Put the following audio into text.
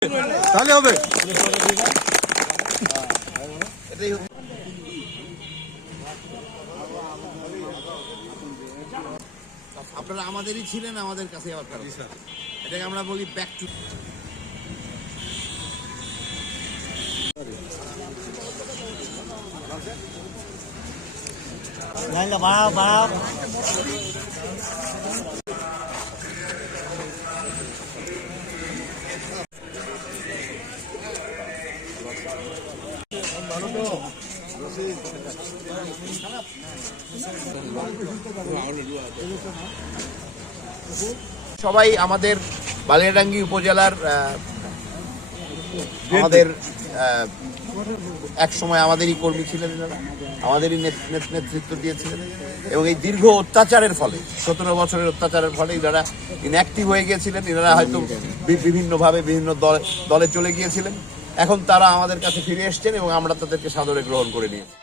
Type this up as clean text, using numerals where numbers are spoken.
তাহলে হবে। আপনারা আমাদেরই ছিলেন, আমাদের কাছে আবার এটাকে আমরা বলি ব্যাক টু। সবাই আমাদের বালিয়াডাঙ্গি উপজেলার আমাদের এক সময় আমাদেরই কর্মী ছিলেন, আমাদেরই নেতৃত্ব দিয়েছিলেন এবং এই দীর্ঘ অত্যাচারের ফলে 17 বছরের অত্যাচারের ফলে এনারা ইনঅ্যাক্টিভ হয়ে গিয়েছিলেন। এনারা হয়তো বিভিন্নভাবে বিভিন্ন দলে চলে গিয়েছিলেন। এখন তারা আমাদের কাছে ফিরে এসছেন এবং আমরা তাদেরকে সাদরে গ্রহণ করে নিয়েছি।